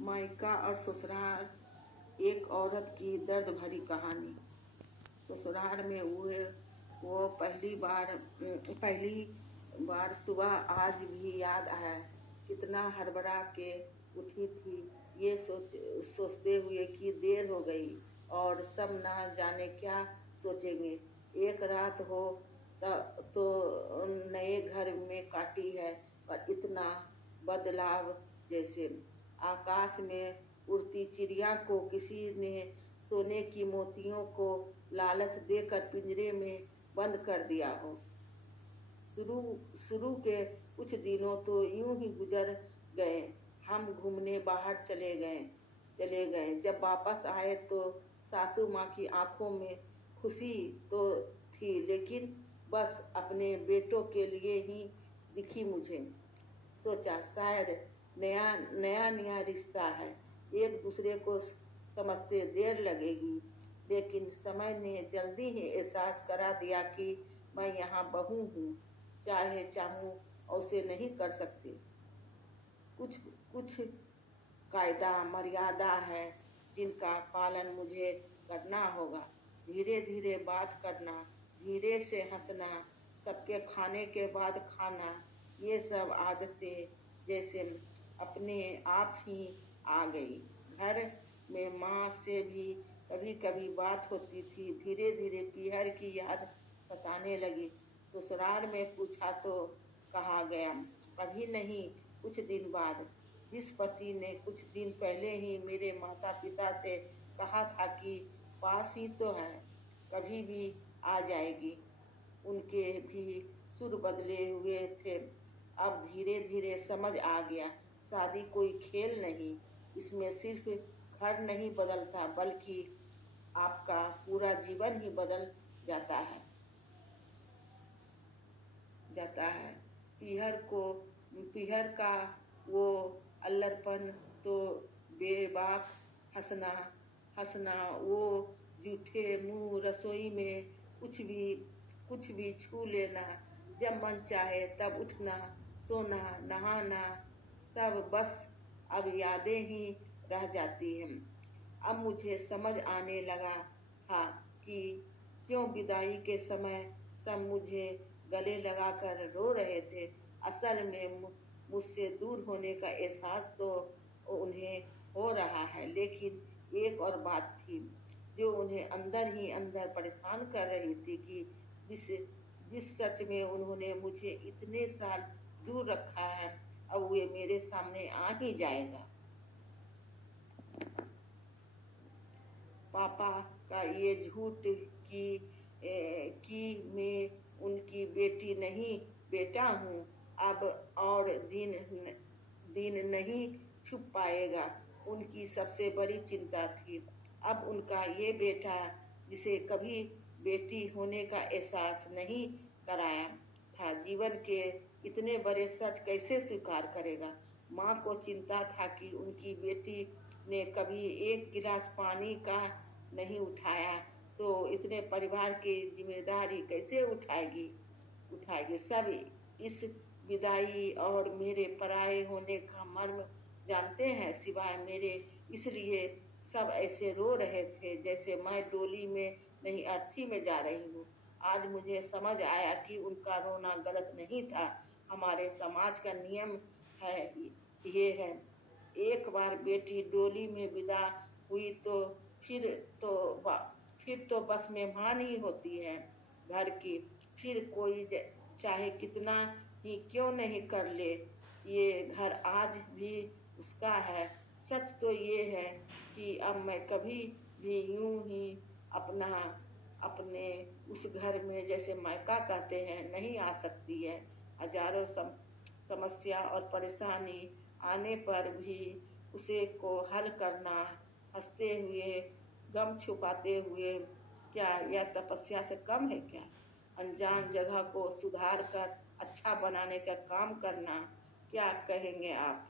मायका और ससुराल, एक औरत की दर्द भरी कहानी। ससुराल में हुए वो पहली बार सुबह आज भी याद आया। कितना हड़बड़ा के उठी थी, ये सोचते हुए कि देर हो गई और सब ना जाने क्या सोचेंगे। एक रात हो तो नए घर में काटी है, पर इतना बदलाव जैसे आकाश में उड़ती चिड़िया को किसी ने सोने की मोतियों को लालच देकर पिंजरे में बंद कर दिया हो। शुरू के कुछ दिनों तो यूं ही गुजर गए। हम घूमने बाहर चले गए। जब वापस आए तो सासू माँ की आंखों में खुशी तो थी, लेकिन बस अपने बेटों के लिए ही दिखी मुझे। सोचा शायद नया रिश्ता है, एक दूसरे को समझते देर लगेगी, लेकिन समय ने जल्दी ही एहसास करा दिया कि मैं यहाँ बहू हूँ, चाहे चाहूँ उसे नहीं कर सकती। कुछ कायदा मर्यादा है जिनका पालन मुझे करना होगा। धीरे धीरे बात करना, धीरे से हंसना, सबके खाने के बाद खाना, ये सब आदतें जैसे अपने आप ही आ गई। घर में माँ से भी कभी कभी बात होती थी। धीरे धीरे पीहर की याद सताने लगी। ससुराल में पूछा तो कहा गया, अभी नहीं, कुछ दिन बाद। जिस पति ने कुछ दिन पहले ही मेरे माता पिता से कहा था कि पास ही तो है, कभी भी आ जाएगी, उनके भी सुर बदले हुए थे। अब धीरे धीरे समझ आ गया, शादी कोई खेल नहीं, इसमें सिर्फ घर नहीं बदलता, बल्कि आपका पूरा जीवन ही बदल जाता है। पीहर का वो अल्लड़पन, तो बेबाक हंसना, वो जूठे मुंह, रसोई में कुछ भी छू लेना, जब मन चाहे तब उठना, सोना, नहाना, सब बस अब यादें ही रह जाती हैं। अब मुझे समझ आने लगा था कि क्यों विदाई के समय सब मुझे गले लगाकर रो रहे थे। असल में मुझसे दूर होने का एहसास तो उन्हें हो रहा है, लेकिन एक और बात थी जो उन्हें अंदर ही अंदर परेशान कर रही थी कि जिस सच में उन्होंने मुझे इतने साल दूर रखा है, अब वे मेरे सामने आ ही जाएगा। पापा का ये झूठ कि मैं उनकी बेटी नहीं बेटा हूँ, अब और दिन नहीं छुप पाएगा, उनकी सबसे बड़ी चिंता थी। अब उनका ये बेटा, जिसे कभी बेटी होने का एहसास नहीं कराया था, जीवन के इतने बड़े सच कैसे स्वीकार करेगा। माँ को चिंता था कि उनकी बेटी ने कभी एक गिलास पानी का नहीं उठाया, तो इतने परिवार की जिम्मेदारी कैसे उठाएगी। सब इस विदाई और मेरे पराये होने का मर्म जानते हैं, सिवाय मेरे, इसलिए सब ऐसे रो रहे थे जैसे मैं डोली में नहीं अर्थी में जा रही हूँ। आज मुझे समझ आया कि उनका रोना गलत नहीं था। हमारे समाज का नियम ये है, एक बार बेटी डोली में विदा हुई तो फिर तो बस मेहमान ही होती है घर की। फिर कोई चाहे कितना ही क्यों नहीं कर ले, ये घर आज भी उसका है। सच तो ये है कि अब मैं कभी भी यूं ही अपने उस घर में, जैसे मायका कहते हैं, नहीं आ सकती है। हजारों समस्या और परेशानी आने पर भी उसे को हल करना, हंसते हुए, गम छुपाते हुए, क्या यह तपस्या से कम है क्या। अनजान जगह को सुधार कर अच्छा बनाने का काम करना, क्या कहेंगे आप।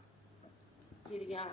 चिड़िया